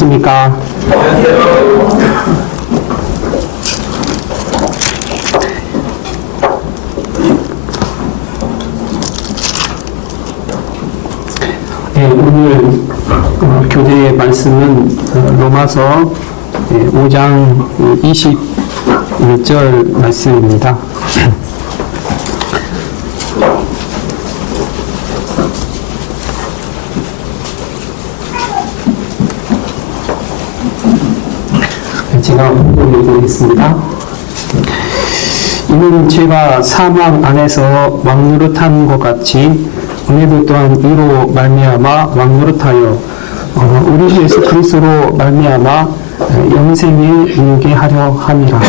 안녕하십니까. 네, 오늘 교재의 말씀은 로마서 5장 21절 말씀입니다. 제가 읽어보겠습니다. 이는 죄가 사망 안에서 왕노릇한 것 같이 은혜도 또한 이로 말미암아 왕노릇하여 우리 주 예수 그리스도로 말미암아 영생에 이르게 하려 함이라.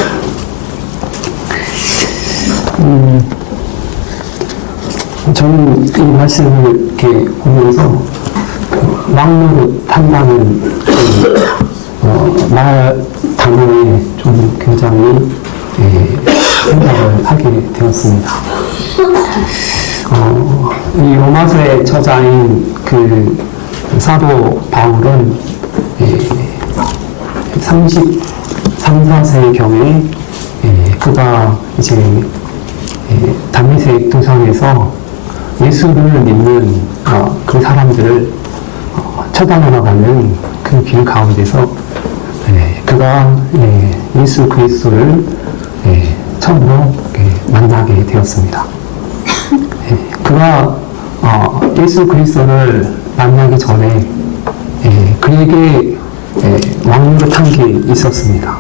저는 이 말씀을 이렇게 보면서 왕노릇한다는 말 단어에 좀 굉장히 생각을 하게 되었습니다. 이 로마서의 저자인 그 사도 바울은 33, 4세 경에 그가 이제 다메섹 도상에서 예수를 믿는 그 사람들을 처단하러 그 길 가운데서 그가 예수 그리스도를 처음으로 만나게 되었습니다. 그가 예수 그리스도를 만나기 전에 그에게 왕노릇한 게 있었습니다.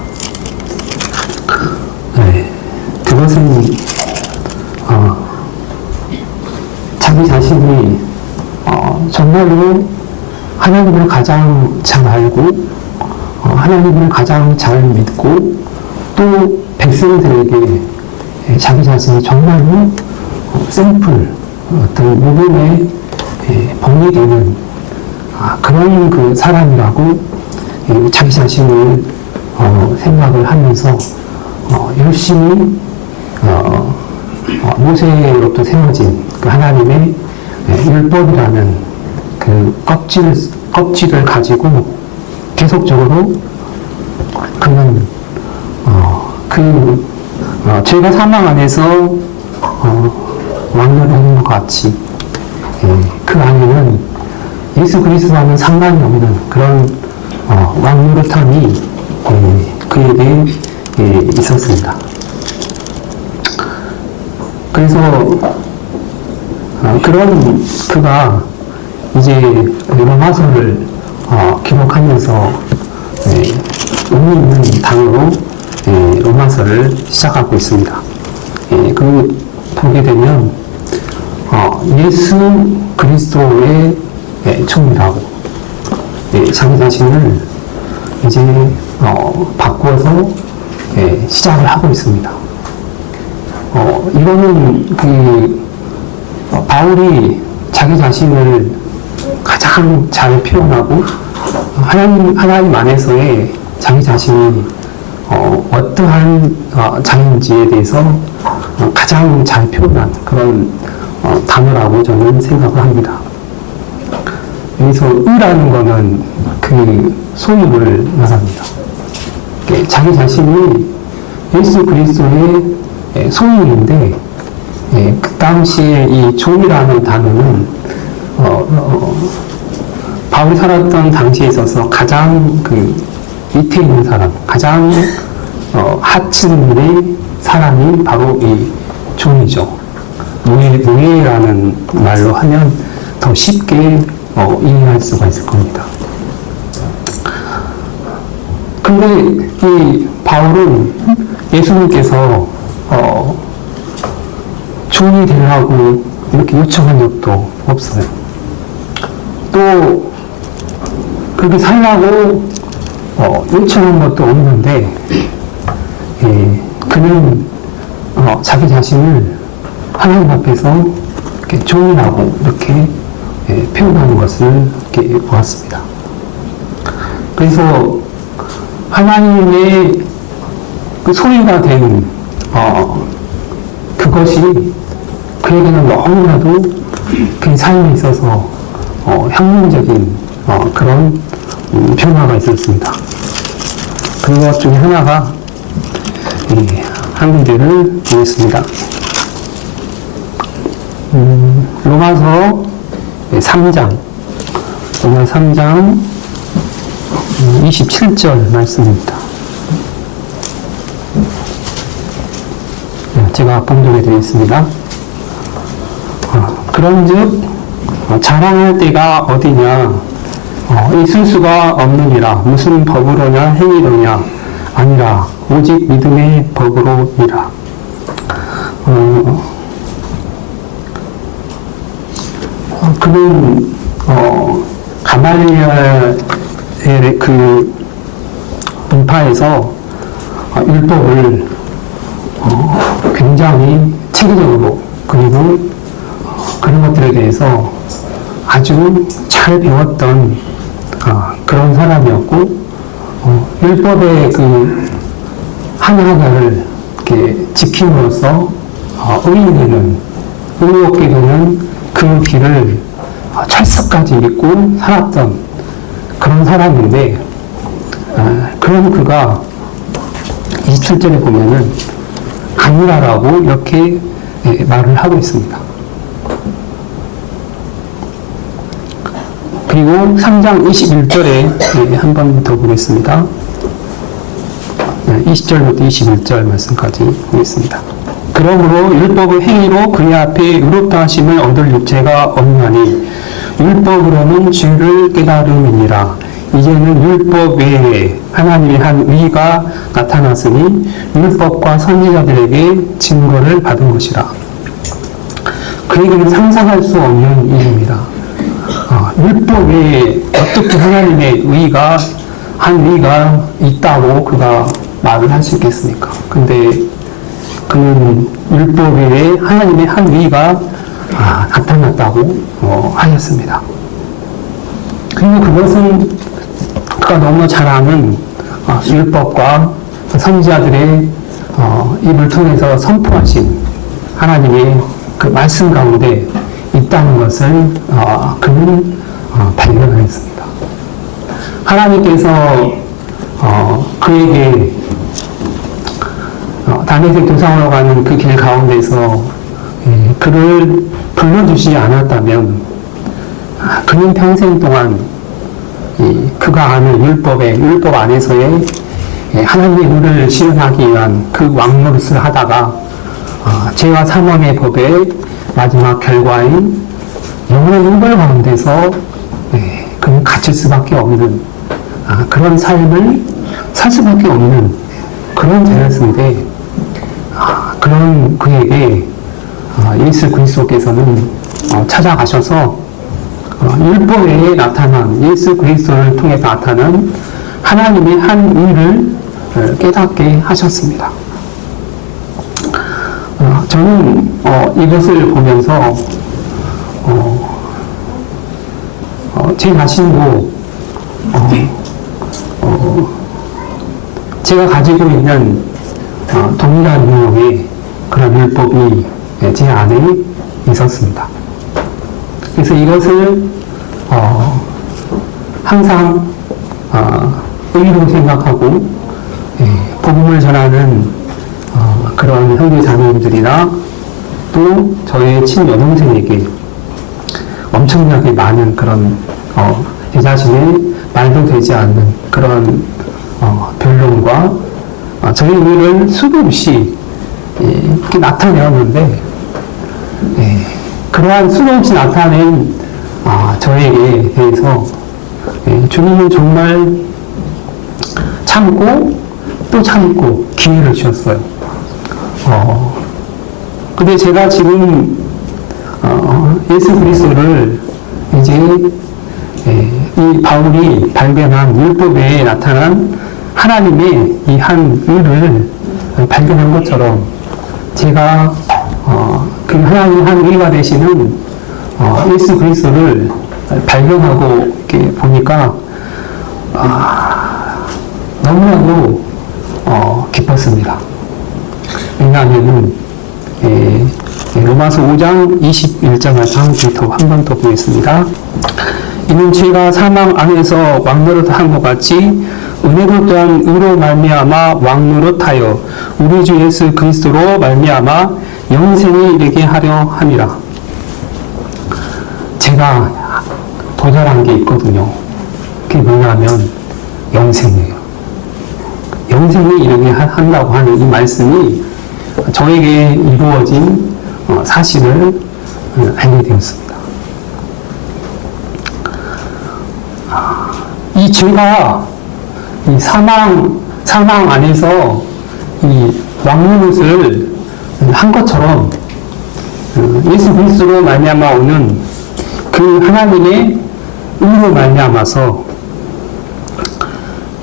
그것은 자기 자신이 정말로 하나님을 가장 잘 알고 하나님을 가장 잘 믿고 또 백성들에게 자기 자신이 정말로 샘플 어떤 모범에 범위되는 그런 그 사람이라고 자기 자신을 생각을 하면서 열심히 모세로부터 세워진 그 하나님의 율법이라는 그 껍질을 가지고 계속적으로 그는 죄가 사망 안에서 왕노릇하는 것 같이 그 안에는 예수 그리스도와는 상관이 없는 그런 왕노릇함이 그에게 있었습니다. 그래서 그런 그가 이제 로마서를 기록하면서 의미 있는 단어로 로마서를 시작하고 있습니다. 그 보게 되면 예수 그리스도의 총이라고 자기 자신을 이제 바꾸어서 시작을 하고 있습니다. 이거는 그 바울이 자기 자신을 가장 잘 표현하고 하나님 안에서의 자기 자신이 어떠한 자인지에 대해서 가장 잘 표현한 그런 단어라고 저는 생각을 합니다. 여기서 의라는 거는 그 소임을 말합니다. 자기 자신이 예수 그리스도의 소임인데 그 당시에 이 종이라는 단어는 바울이 살았던 당시에 있어서 가장 그 밑에 있는 사람, 가장 하층의 사람이 바로 이 종이죠. 노예라는 말로 하면 더 쉽게 이해할 수가 있을 겁니다. 근데 이 바울은 예수님께서 종이 되라고 이렇게 요청한 적도 없어요. 또 그렇게 살라고 요청한 것도 없는데 그는 자기 자신을 하나님 앞에서 이렇게 종이라고 이렇게 표현하는 것을 이렇게 보았습니다. 그래서 하나님의 그 소유가 된 그것이 그에게는 너무나도 그 삶에 있어서 혁명적인 그런 변화가 있었습니다. 그것 중에 하나가 한 군데를 보겠습니다. 로마서 3장 27절 말씀입니다. 제가 봉독해 드리겠습니다. 그런즉 자랑할 때가 어디냐? 있을 수가 없느니라. 무슨 법으로냐 행위로냐? 아니라 오직 믿음의 법으로니라. 그는 가말리엘의 그 분파에서 율법을 굉장히 체계적으로 그리고 그런 것들에 대해서 아주 잘 배웠던 그런 사람이었고 율법의 그 하나하나를 이렇게 지킴으로써 의인되는 의롭게 되는 그 길을 철석까지 믿고 살았던 그런 사람인데 그런 그가 27절에 보면은 아니라라고 이렇게 말을 하고 있습니다. 그리고 3장 21절에 한 번 더 보겠습니다. 20절부터 21절 말씀까지 보겠습니다. 그러므로 율법의 행위로 그의 앞에 의롭다 하심을 얻을 육체가 없나니 율법으로는 죄를 깨달음이니라. 이제는 율법 외에 하나님의 한 의가 나타났으니 율법과 선지자들에게 증거를 받은 것이라. 그에게는 상상할 수 없는 일입니다. 율법 외에 어떻게 하나님의 의가 한 의가 있다고 그가 말을 할 수 있겠습니까? 근데 그는 율법 외에 하나님의 한 의가 나타났다고 하였습니다. 그리고 그것은 그가 너무 잘 아는 율법과 선지자들의 입을 통해서 선포하신 하나님의 그 말씀 가운데 있다는 것을 그는 발견하였습니다. 하나님께서 그에게 다메섹 도상으로 가는 그 길 가운데서 그를 불러주시지 않았다면 그는 평생 동안 그가 아는 율법 안에서의 하나님의 의를 실현하기 위한 그 왕노릇을 하다가 죄와 사망의 법의 마지막 결과인 영원한 형벌 가운데서 그는 갇힐 수밖에 없는 그런 삶을 살 수밖에 없는 그런 자였는데 그런 그에게 예수 그리스도께서는 찾아가셔서 율법 외에 나타난 예수 그리스도를 통해 나타난 하나님의 한 의를 깨닫게 하셨습니다. 저는 이것을 보면서 제 자신도 제가 가지고 있는 동일한 유형의 그런 율법이 제 안에 있었습니다. 그래서 이것을 항상 의로 생각하고 복음을 전하는 그런 형제 자매님들이나 또 저의 친여동생에게 엄청나게 많은 그런 제 자신의 말도 되지 않는 그런 변론과 저의 의를 수도 없이 이렇게 나타내었는데 그러한 수도 없이 나타낸 저에게 대해서 주님은 정말 참고 또 참고 기회를 주셨어요. 근데 제가 지금 예수 그리스도를 이제 이 바울이 발견한 율법 외에 나타난 하나님의 이 한 의를 발견한 것처럼 제가 그 하나님의 한 의가 되시는 예수 그리스도를 발견하고 이렇게 보니까 너무나도 기뻤습니다. 왜냐하면은 로마서 5장 21절 말씀 한 번 더 보겠습니다. 이는 죄가 사망 안에서 왕노릇한 것 같이 은혜로 또한 의로 말미암아 왕노릇하여 우리 주 예수 그리스도로 말미암아 영생에 이르게 하려 함이라. 제가 도전한 게 있거든요. 그게 뭐냐면 영생이에요. 영생에 이르게 한다고 하는 이 말씀이 저에게 이루어진 사실을 알게 되었습니다. 이 죄가 이 사망 안에서 이 왕노릇을 한 것처럼 예수 그리스도로 말미암아 오는 그 하나님의 은혜로 말미암아서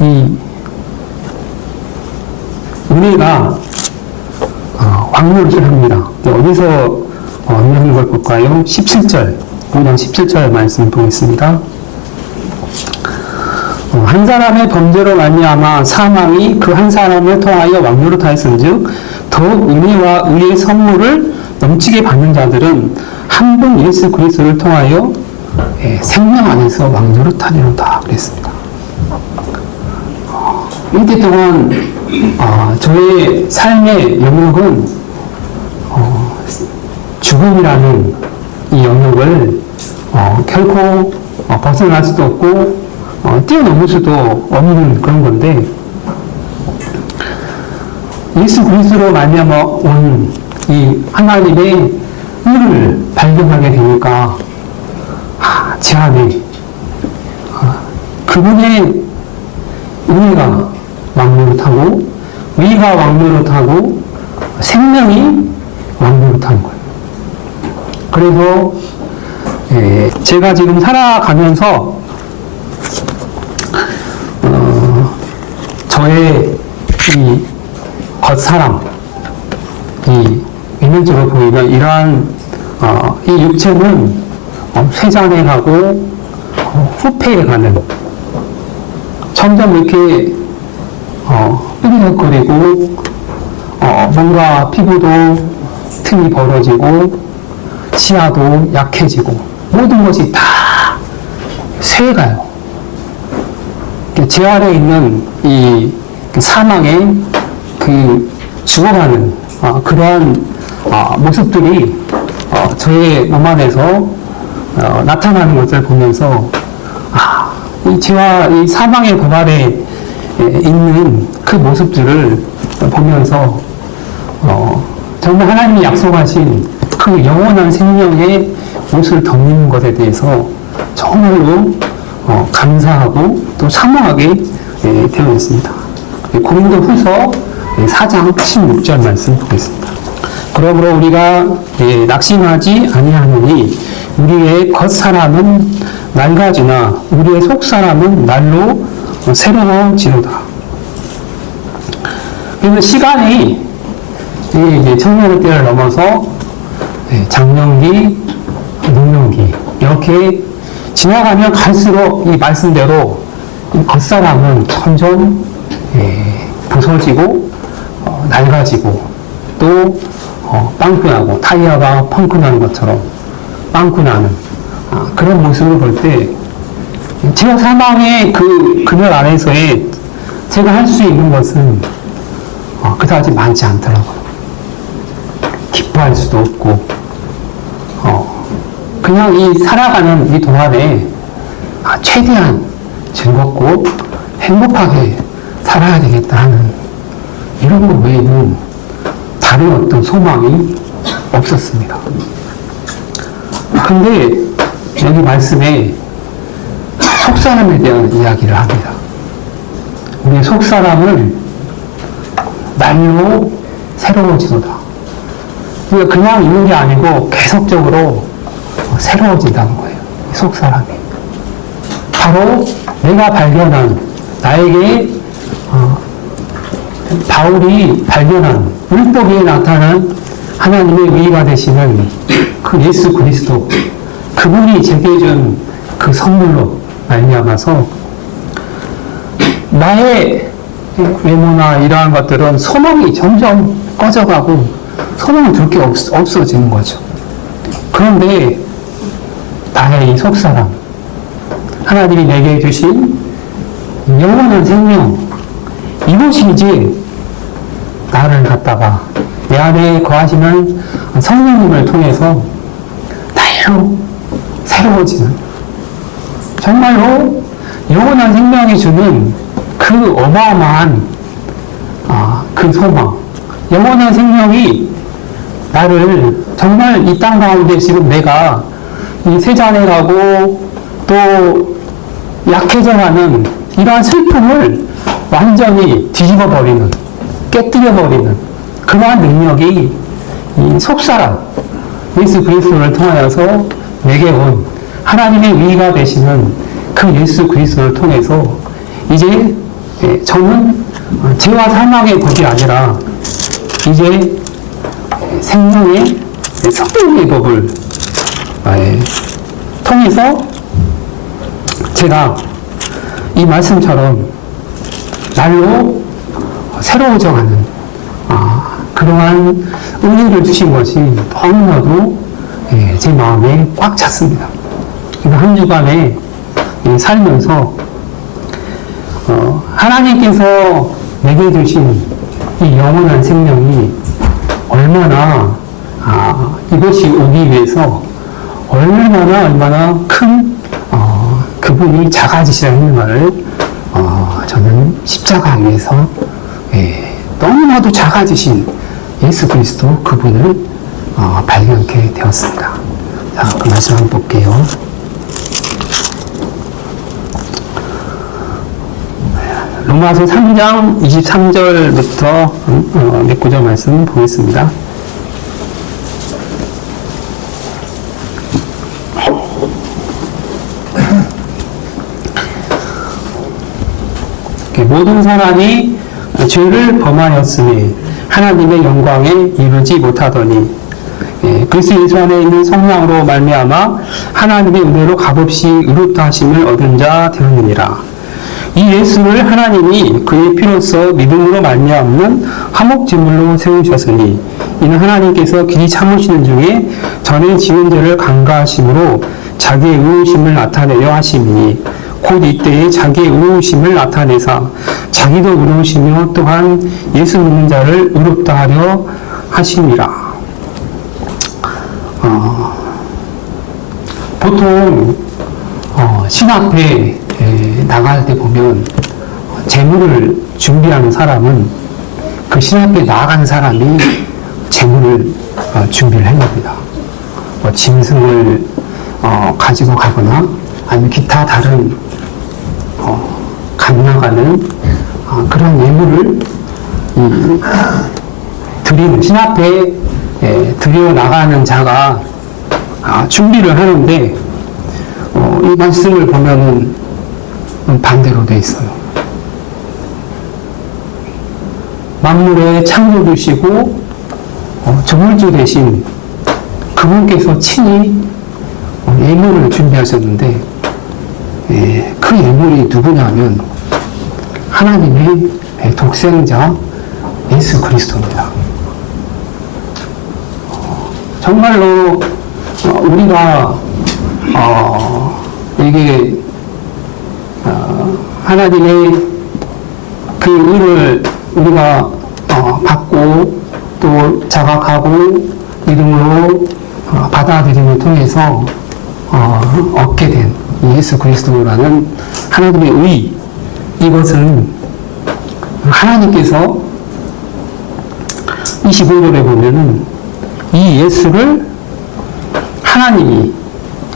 이 은혜가 왕노릇을 합니다. 어디서 있는 걸 볼까요? 17절, 5장 17절 말씀 보겠습니다. 한 사람의 범죄로 말미암아 사망이 그 한 사람을 통하여 왕노릇하였은즉 더욱 은혜와 의의 선물을 넘치게 받는 자들은 한 분 예수 그리스도를 통하여 생명 안에서 왕노릇하리로다 그랬습니다. 이때 동안 저의 삶의 영역은 죽음이라는 이 영역을 결코 벗어날 수도 없고 뛰어넘을 수도 없는 그런 건데, 예수 그리스도로 말미암아 온 이 하나님의 은혜를 발견하게 되니까 제 안에 그분의 은혜가 왕노릇하고 의가 왕노릇하고 생명이 왕노릇하는 거예요. 그래서 제가 지금 살아가면서 저의 이 겉사람, 이 외면적으로 보이면 이러한 이 육체는 쇠잔해 가고 후패해 가는, 점점 이렇게 삐리덕거리고 뭔가 피부도 틈이 벌어지고 치아도 약해지고 모든 것이 다 쇠가요. 제 아래에 있는 이 사망의 그 죽어가는 그러한 모습들이 저의 몸 안에서 나타나는 것을 보면서 이 죄와 이 사망의 고발에 있는 그 모습들을 보면서 정말 하나님이 약속하신 그 영원한 생명의 옷을 덮는 것에 대해서 정말로 감사하고 또 사모하게 되어 있습니다. 고린도 후서 4장 16절 말씀 보겠습니다. 그러므로 우리가 낙심하지 아니하노니 우리의 겉사람은 낡아지나 우리의 속사람은 날로 새로워지노다. 그래서 시간이 이제 청년의 때를 넘어서 장년기, 노년기 이렇게 지나가면 갈수록 이 말씀대로 이 겉사람은 점점 부서지고 낡아지고 또 빵꾸나고 타이어가 펑크나는 것처럼 빵꾸나는 그런 모습을 볼 때 제가 사망의 그 그늘 안에서의 제가 할 수 있는 것은 그다지 많지 않더라고요. 기뻐할 수도 없고 그냥 이 살아가는 이 동안에 최대한 즐겁고 행복하게 살아야 되겠다 하는 이런 것 외에는 다른 어떤 소망이 없었습니다. 근데 여기 말씀에 속사람에 대한 이야기를 합니다. 우리 속사람은 날로 새로워지도다. 그러니까 그냥 있는 게 아니고 계속적으로 새로워진다는 거예요. 속사람이. 바로 내가 발견한, 나에게 바울이 발견한 율법에 나타난 하나님의 의가 되시는 그 예수 그리스도, 그분이 제게 준 그 선물로 말미암아서 나의 외모나 이러한 것들은 소망이 점점 꺼져가고 소망이 그렇게 없어지는 거죠. 그런데 나의 이 속사람, 하나님이 내게 주신 영원한 생명, 이것이 이제 나를 갖다가 내 안에 거하시는 성령님을 통해서 날로 새로워지는, 정말로 영원한 생명이 주는 그 어마어마한 그 소망, 영원한 생명이 나를 정말 이 땅 가운데 지금 내가 이 세잔해가고 또 약해져가는 이러한 슬픔을 완전히 뒤집어버리는, 깨뜨려버리는 그러한 능력이 이 속사람 예수 그리스도를 통하여서 내게 온 하나님의 의가 되시는 그 예수 그리스도를 통해서 이제 저는 죄와 사망의 법이 아니라 이제 생명의 성령의 법을 통해서 제가 이 말씀처럼 날로 새로워져가는 그러한 은혜를 주신 것이 너무나도 제 마음에 꽉 찼습니다. 한 주간에 살면서 하나님께서 내게 주신 이 영원한 생명이 얼마나 이것이 오기 위해서 얼마나 큰 그분이 작아지셔야 했는가를 저는 십자가 위에서 너무나도 작아지신 예수 그리스도 그분을 발견하게 되었습니다. 자, 그 말씀 한번 볼게요. 로마서 3장 23절부터 몇 구절 말씀 보겠습니다. 모든 사람이 죄를 범하였으니 하나님의 영광에 이르지 못하더니 그리스도 예수 안에 있는 성령으로 말미암아 하나님의 은혜로 값없이 의롭다 하심을 얻은 자 되었느니라. 이 예수를 하나님이 그의 피로써 믿음으로 말미암는 화목제물로 세우셨으니 이는 하나님께서 길이 참으시는 중에 전에 지은 죄를 간과하심으로 자기의 의로우심을 나타내려 하심이니 곧 이때에 자기의 의로우심을 나타내사 자기도 의로우시며 또한 예수 믿는 자를 의롭다 하려 하심이라. 보통 신 앞에 나갈 때 보면 제물을 준비하는 사람은 그 신 앞에 나아가는 사람이 제물을 준비를 해놓습니다. 짐승을 가지고 가거나 아니면 기타 다른 감나가는 그런 예물을 드리는 신 앞에 드려 나가는 자가 준비를 하는데 이 말씀을 보면은 반대로 돼 있어요. 만물의 창조주시고 조물주 되신 그분께서 친히 예물을 준비하셨는데 그 예물이 누구냐면 하나님의 독생자 예수 그리스도입니다. 정말로 우리가 이게 하나님의 그 의를 우리가 받고 또 자각하고 믿음으로 받아들임을 통해서 얻게 된 예수 그리스도라는 하나님의 의, 이것은 하나님께서 25절에 보면은 이 예수를 하나님이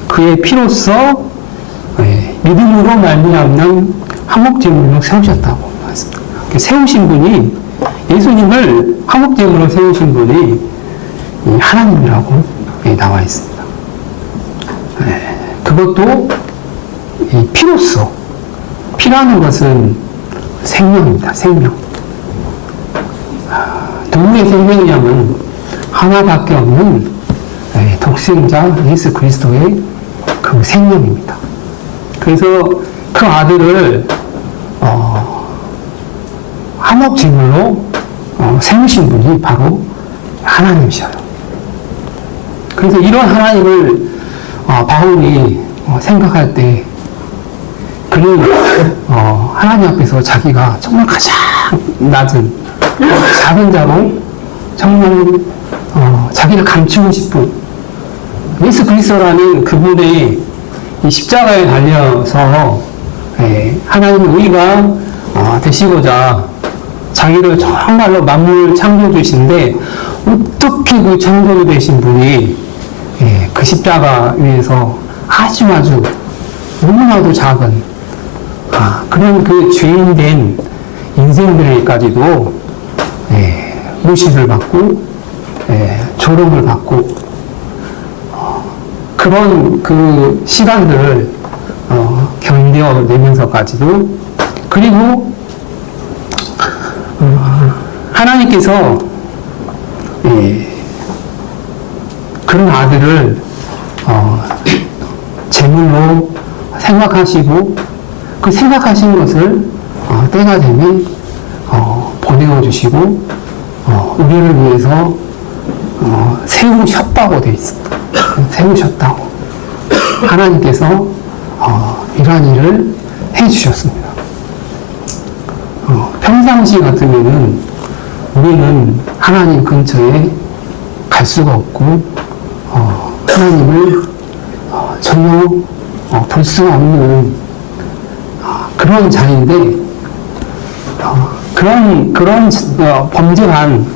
그의 피로써 믿음으로 말미암는 화목제물로 세우셨다고 말했습니다. 세우신 분이, 예수님을 화목제물로 세우신 분이 하나님이라고 나와 있습니다. 그것도 이 피로써, 피라는 것은 생명입니다. 생명. 누구의 생명이냐면 하나밖에 없는 독생자 예수 그리스도의 그 생명입니다. 그래서 그 아들을 화목제물로 세우신 분이 바로 하나님이셔요. 그래서 이런 하나님을 바울이 생각할 때 그는 하나님 앞에서 자기가 정말 가장 낮은 작은 자로 정말 자기를 감추고 싶은 예수 그리스도라는 그분의 이 십자가에 달려서 하나님의 의가 되시고자 자기를 정말로 만물 창조주신데 어떻게 그 창조주 되신 분이 그 십자가 위에서 아주 너무나도 작은 그런 그 죄인된 인생들에게까지도 무시를 받고 조롱을 받고 그런 그 시간들을 견뎌내면서까지도 그리고 하나님께서 그런 아들을 제물로 생각하시고 그 생각하신 것을 때가 되면 보내어 주시고 우리를 위해서 세우셨다고 되어 있습니다. 세우셨다고 하나님께서 이러한 일을 해주셨습니다. 평상시 같으면은 우리는 하나님 근처에 갈 수가 없고 하나님을 전혀 볼 수가 없는 그런 자인데 그런 범죄한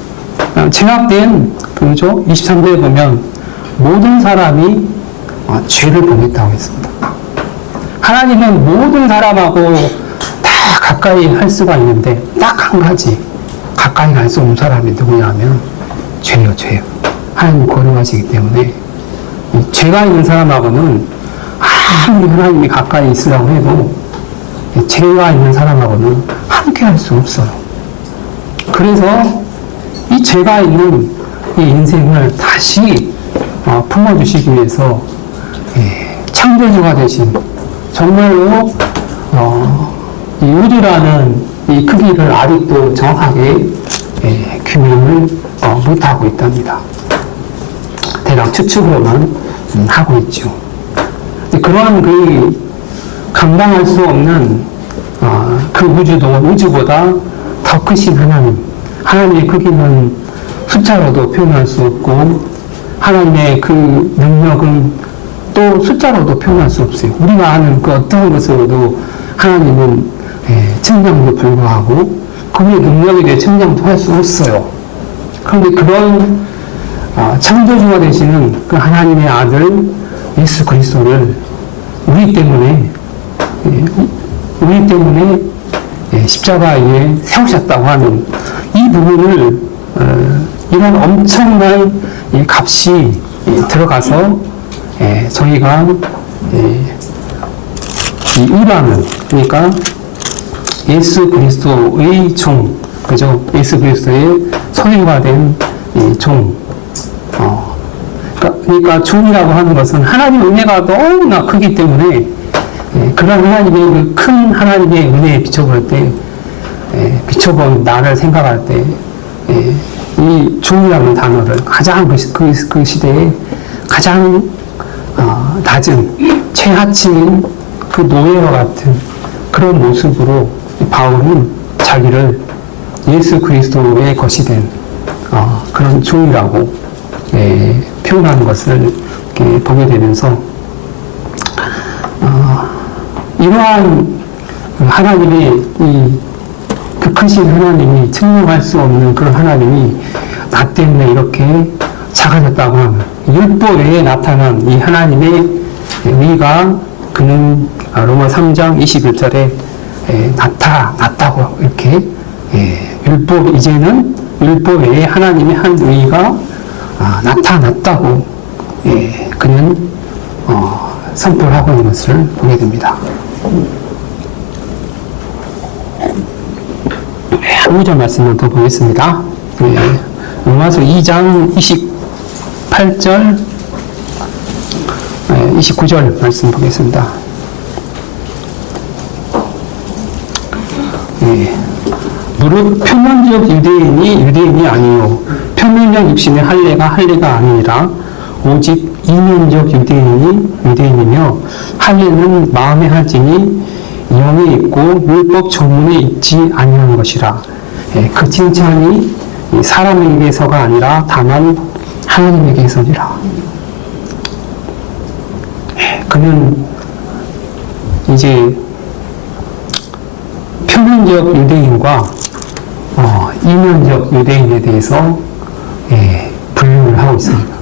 죄악된 그죠? 23절에 보면 모든 사람이 죄를 범했다고 했습니다. 하나님은 모든 사람하고 다 가까이 할 수가 있는데 딱 한 가지 가까이 갈 수 없는 사람이 누구냐면 죄요. 하나님 거룩하시기 때문에 죄가 있는 사람하고는 아무리 하나님이 가까이 있으라고 해도 죄가 있는 사람하고는 함께 할 수 없어요. 그래서 이 죄가 있는 이 인생을 다시 품어주시기 위해서 창조주가 되신 정말로 이 우주라는 이 크기를 아직도 정확하게 규명을 못하고 있답니다. 대략 추측으로만 하고 있죠. 그런 그 감당할 수 없는 그 우주보다 더 크신 하나님의 크기는 숫자로도 표현할 수 없고 하나님의 그 능력은 또 숫자로도 표현할 수 없어요. 우리가 아는 그 어떤 것으로도 하나님은 측량도 불구하고 그분의 능력에 대해 측량도 할 수 없어요. 그런데 그런 창조주가 되시는 그 하나님의 아들 예수 그리스도를 우리 때문에 십자가 위에 세우셨다고 하는 이 부분을 이런 엄청난 값이 들어가서 저희가 이 의라는 그러니까 예수 그리스도의 종, 그죠? 예수 그리스도의 소유가 된 종. 그러니까 종이라고 하는 것은 하나님의 은혜가 너무나 크기 때문에 그런 하나님의 그 큰 하나님의 은혜에 비춰볼 때, 비춰본 나를 생각할 때, 이 종이라는 단어를 가장 그 시대에 가장 낮은 최하층인 그 노예와 같은 그런 모습으로 바울은 자기를 예수 그리스도의 것이 된 그런 종이라고 표현하는 것을 보게 되면서 이러한 하나님의 그 크신 하나님이 측량할 수 없는 그런 하나님이 나 때문에 이렇게 작아졌다고 하는 율법 외에 나타난 이 하나님의 의가 그는 로마 3장 21절에 나타났다고 이렇게 이제는 율법 외에 하나님의 한 의가 나타났다고 그는 선포를 하고 있는 것을 보게 됩니다. 5절 말씀을 더 보겠습니다. 로마서 2장 28절 29절 말씀 보겠습니다. 무릇 표면적 유대인이 아니요 표면적 육신의 할례가 아니라 오직 이면적 유대인이며 할례는 마음의 할지니 영에 있고 율법 조문에 있지 아니한 것이라. 그 칭찬이 사람에게서가 아니라 다만 하나님에게서니라. 그는 이제 표면적 유대인과 이면적 유대인에 대해서 분류를 하고 있습니다.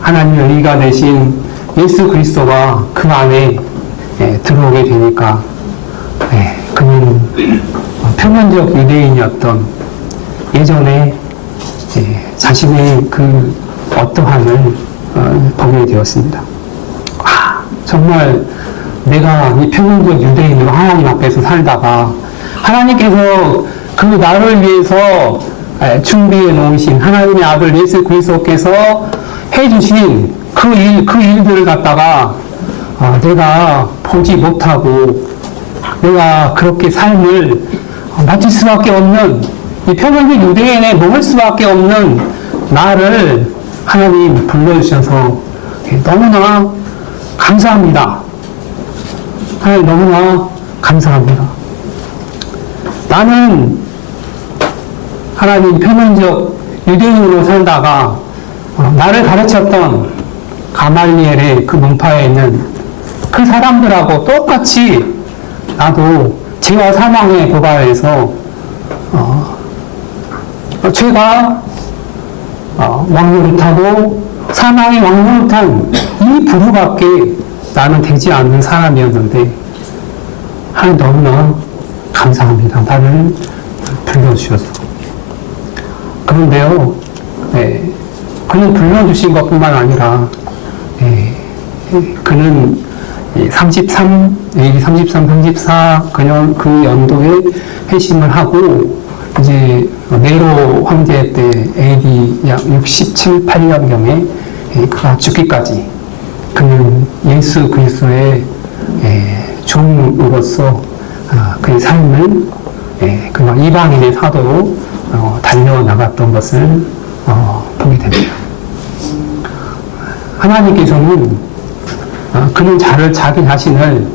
하나님의 의가 되신 예수 그리스도가 그 안에 들어오게 되니까 그는 표면적 유대인이었던 예전에 자신의 그 어떠함을 보게 되었습니다. 정말 내가 이 표면적 유대인으로 하나님 앞에서 살다가 하나님께서 그 나를 위해서 준비해 놓으신 하나님의 아들 예수 그리스도께서 해주신 그 일들을 갖다가 내가 보지 못하고 내가 그렇게 삶을 마칠 수밖에 없는 이 표면적 유대인에 머물 수밖에 없는 나를 하나님 불러주셔서 너무나 감사합니다. 하나님 너무나 감사합니다. 나는 하나님 표면적 유대인으로 살다가 나를 가르쳤던 가말리엘의 그 문파에 있는 그 사람들하고 똑같이 나도 죄와 사망의 고발에서 죄가 왕노릇하고 사망의 왕노릇한 이 부류밖에 나는 되지 않는 사람이었는데 하나님 너무나 감사합니다. 나를 불러주셔서. 그런데요, 그는 불러주신 것뿐만 아니라 그는 33, 34 그 연도에 회심을 하고 이제 네로 황제 때 AD 약 67, 8년경에 그가 죽기까지 그는 예수 그리스도의 종으로서 그의 삶을 그가 이방인의 사도로 달려나갔던 것을 보게 됩니다. 하나님께서는 그는 자기 자신을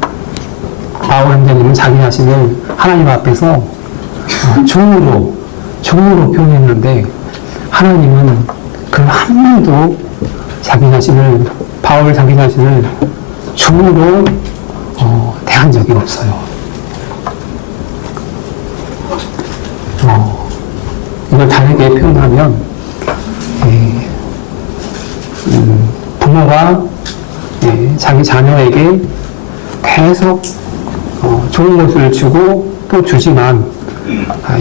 바울 형제님은 자기 자신을 하나님 앞에서 종으로 표현했는데 하나님은 그 한 번도 바울 자기 자신을 종으로 대한 적이 없어요. 이걸 다르게 표현하면 부모가 자기 자녀에게 계속 좋은 것을 주고 또 주지만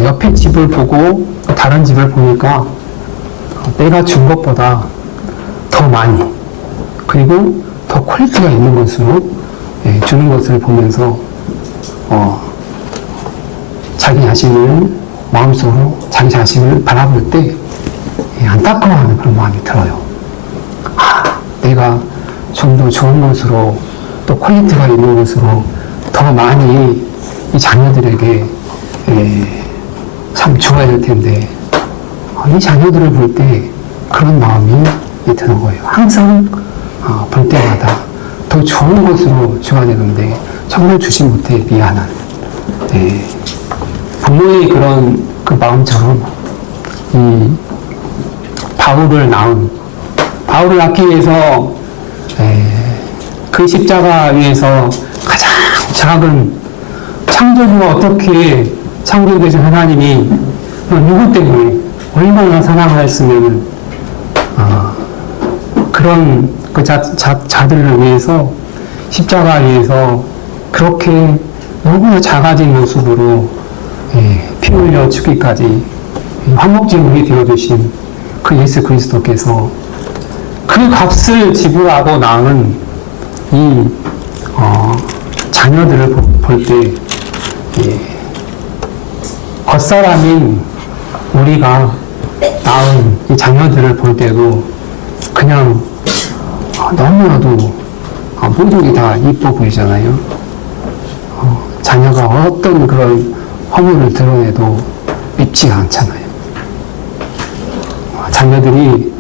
옆에 집을 보고 다른 집을 보니까 내가 준 것보다 더 많이 그리고 더 퀄리티가 있는 것으로 주는 것을 보면서 자기 자신을 마음속으로 자기 자신을 바라볼 때 안타까워하는 그런 마음이 들어요. 내가 좀 더 좋은 것으로 또 퀄리티가 있는 것으로 더 많이 이 자녀들에게 참 주어야 될 텐데 이 자녀들을 볼 때 그런 마음이 드는 거예요. 항상 볼 때마다 더 좋은 것으로 줘야 되는데 정말 주지 못해 미안한 부모의 그런 그 마음처럼 이 바울을 낳기 위해서 그 십자가 위에서 가장 작은 창조주가 어떻게 창조되신 하나님이 누구 때문에 얼마나 사랑하였으면 그런 그 자들을 위해서 십자가 위에서 그렇게 너무나 작아진 모습으로 피 흘려 죽기까지 화목제물이 되어주신 그 예수 그리스도께서 그 값을 지불하고 낳은 이 자녀들을 볼 때 겉사람인 우리가 낳은 이 자녀들을 볼 때도 그냥 너무나도 모든 게 다 이뻐 보이잖아요. 자녀가 어떤 그런 허물을 드러내도 밉지가 않잖아요. 자녀들이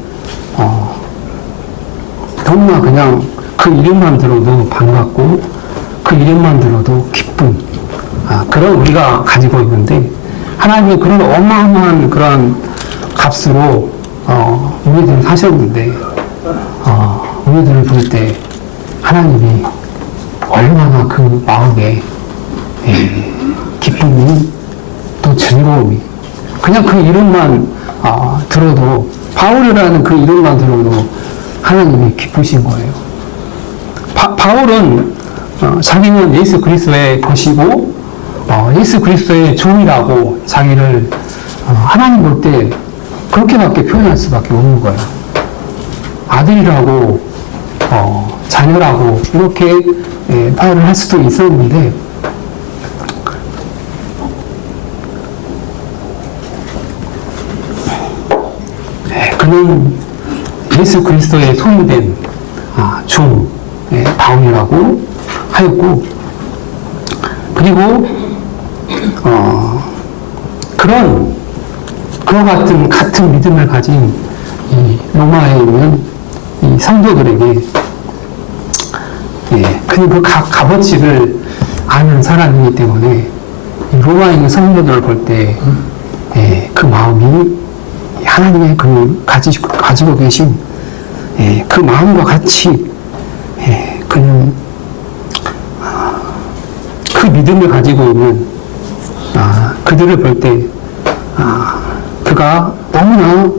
너무나 그냥 그 이름만 들어도 반갑고 그 그 이름만 들어도 기쁜 그런 우리가 가지고 있는데, 하나님이 그런 어마어마한 그런 값으로 우리들을 사셨는데, 우리들을 볼 때 하나님이 얼마나 그 마음에 기쁨이 또 즐거움이, 그냥 그 이름만 들어도, 바울이라는 그 이름만 들어도 하나님이 기쁘신 거예요. 바울은 자기는 예수 그리스도의 것이고 예수 그리스도의 종이라고 자기를 하나님 볼 때 그렇게밖에 표현할 수밖에 없는 거예요. 아들이라고 자녀라고 이렇게 표현을 할 수도 있었는데, 그는 예수 그리스도의 소유된 종 바울이라고 하였고, 그리고 그와 같은 믿음을 가진 이 로마에 있는 이 성도들에게 그는 그 값어치를 아는 사람이기 때문에 이 로마에 있는 성도들을 볼 때 그 마음이 하나님의 그 가지고 계신 그 마음과 같이 그는 그 믿음을 가지고 있는 그들을 볼 때 그가 너무나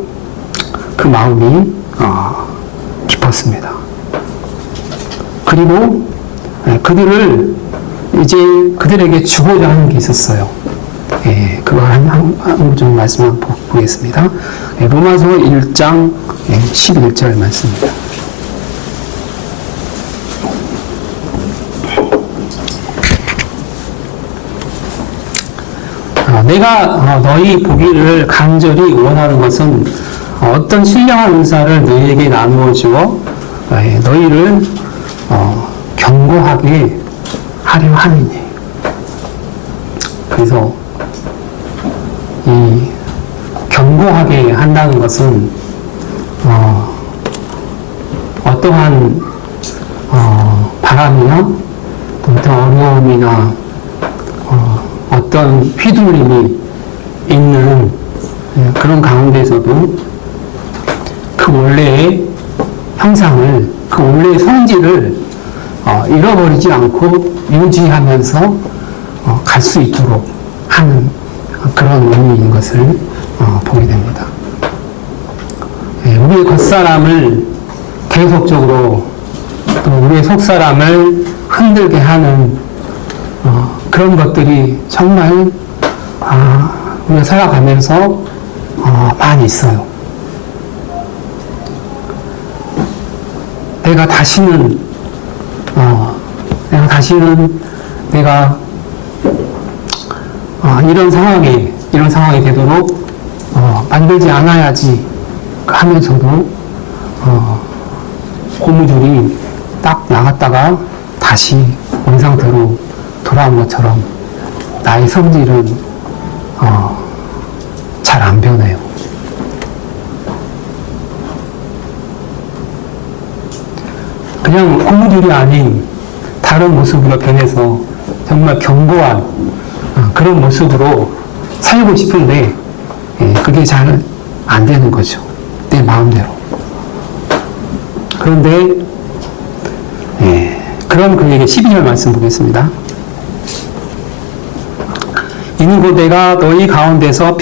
그 마음이 깊었습니다. 그리고 그들에게 주고자 하는 게 있었어요. 그걸 좀 말씀 한번 보겠습니다. 로마서 1장 11절 말씀입니다. 내가 너희 보기를 간절히 원하는 것은 어떤 신령한 은사를 너희에게 나누어 주어 너희를 견고하게 하려 함이니. 그래서 이 견고하게 한다는 것은 어떠한 바람이나 어떤 어려움이나 어떤 휘둘림이 있는 그런 가운데서도 그 원래의 형상을, 그 원래의 성질을 잃어버리지 않고 유지하면서 갈 수 있도록 하는 그런 의미인 것을 보게 됩니다. 우리의 겉사람을 계속적으로 또 우리의 속사람을 흔들게 하는 그런 것들이 정말 우리가 살아가면서 많이 있어요. 내가 다시는 이런 상황이 되도록 만들지 않아야지 하면서도 고무줄이 딱 나갔다가 다시 원상태로 돌아온 것처럼 나의 성질은 잘 안 변해요. 그냥 고무줄이 아닌 다른 모습으로 변해서 정말 견고한 그런 모습으로 살고 싶은데 그게 잘 안 되는 거죠. 내 마음대로. 그런데 그런 그에게 12절 말씀 보겠습니다. 이는 곧 내가 너희 가운데서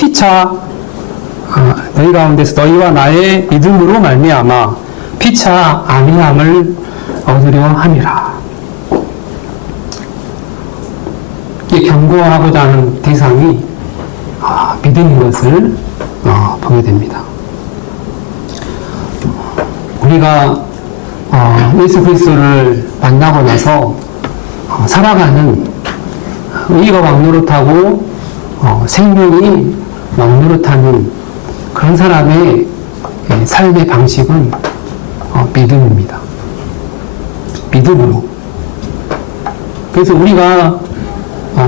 너희와 나의 믿음으로 말미암아 피차 아니함을 얻으려 함이라. 이 견고하고자 하는 대상이 믿음인 것을 보게 됩니다. 우리가 예수 그리스도를 만나고 나서 살아가는 의가 왕노릇하고 생명이 왕노릇하는 그런 사람의 삶의 방식은 믿음입니다. 믿음으로. 그래서 우리가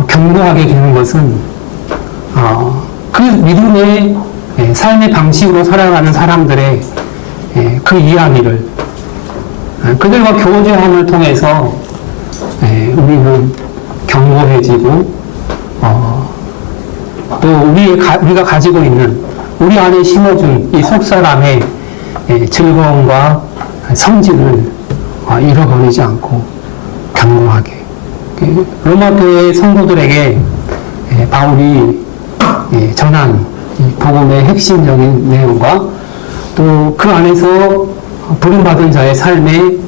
견고하게 되는 것은 그 믿음의 삶의 방식으로 살아가는 사람들의 그 이야기를 그들과 교제함을 통해서 우리는 견고해지고 또 우리가 가지고 있는 우리 안에 심어준 이 속사람의 즐거움과 성질을 잃어버리지 않고 견고하게 로마교회 성도들에게 바울이 전한 이 복음의 핵심적인 내용과 또 그 안에서 부름받은 자의 삶의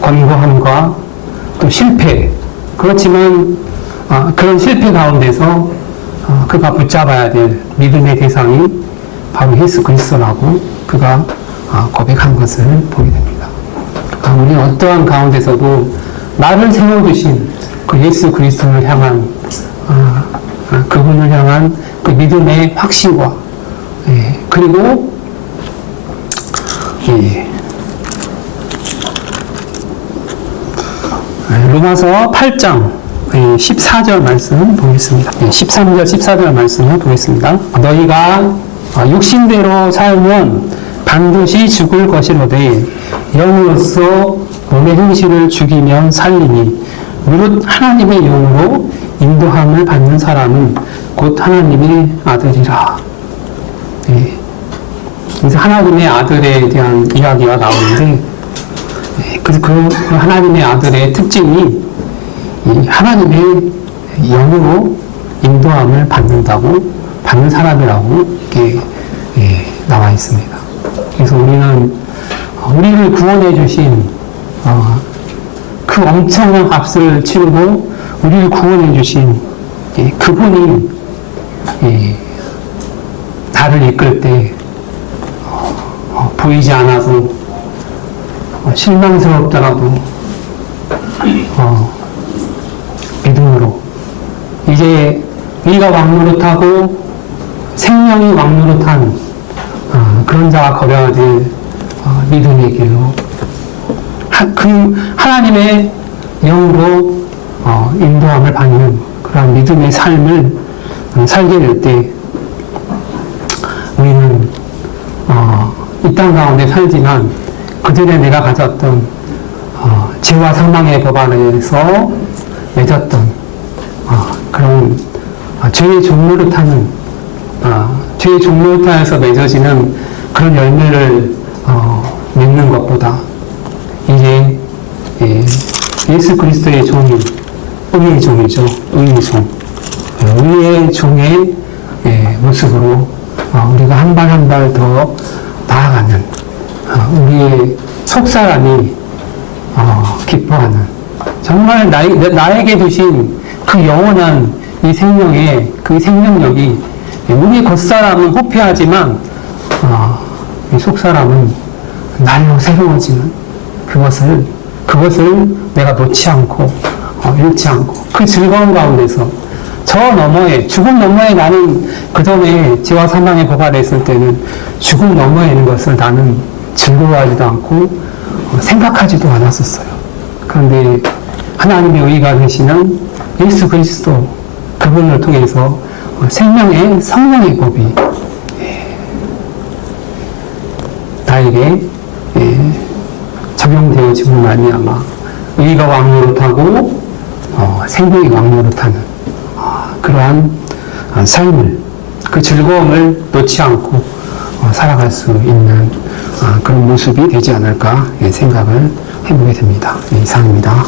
권고함과 또 실패 그렇지만 그런 실패 가운데서 그가 붙잡아야 될 믿음의 대상이 바로 예수 그리스도라고 그가 고백한 것을 보게 됩니다. 우리 어떠한 가운데서도 나를 세워주신 그 예수 그리스도를 향한 그분을 향한 그 믿음의 확신과 그리고 로마서 8장 14절 말씀 보겠습니다. 13절 14절 말씀을 보겠습니다. 너희가 육신대로 살면 반드시 죽을 것이로되 영으로서 몸의 행실을 죽이면 살리니 무릇 하나님의 영으로 인도함을 받는 사람은 곧 하나님의 아들이라. 그래서 하나님의 아들에 대한 이야기가 나오는데 그래서 그 하나님의 아들의 특징이 하나님의 영으로 인도함을 받는 사람이라고 이렇게 나와 있습니다. 그래서 우리를 구원해 주신 그 엄청난 값을 치르고 우리를 구원해 주신 그분이 나를 이끌 때 보이지 않아서 실망스럽더라도 믿음으로 이제 의가 왕노릇하고 생명이 왕노릇한 그런 자가 걸어야 될 믿음의 길로 그 하나님의 영으로 인도함을 받는 그런 믿음의 삶을 살게 될 때 우리는 이 땅 가운데 살지만 그전에 내가 가졌던 죄와 사망의 법 안에서 맺었던 그런 죄의 종노릇하는 죄의 종노릇하여서 맺어지는 그런 열매를 맺는 것보다 이제 예수 그리스도의 종인 의의 종이죠. 의의 종. 의의 종의 모습으로 우리가 한 발 한 발 더 나아가는 우리의 속사람이 기뻐하는 정말 나에게 주신 그 영원한 이 생명의 그 생명력이 우리의 겉사람은 호피하지만 이 속사람은 날로 새로워지는 그것을 내가 놓지 않고 잃지 않고 그 즐거움 가운데서 저 너머에 죽음 너머에 나는 그전에 죄와 사망의 법 아래 있을 때는 죽음 너머에 있는 것을 나는 즐거워하지도 않고 생각하지도 않았었어요. 그런데 하나님의 의가 되시는 예수 그리스도 그분을 통해서 생명의 성령의 법이 나에게 적용되어지고 말미암아 의가 왕노릇하고 생명이 왕노릇하는 그러한 삶을 그 즐거움을 놓지 않고 살아갈 수 있는 그런 모습이 되지 않을까 생각을 해보게 됩니다. 이상입니다.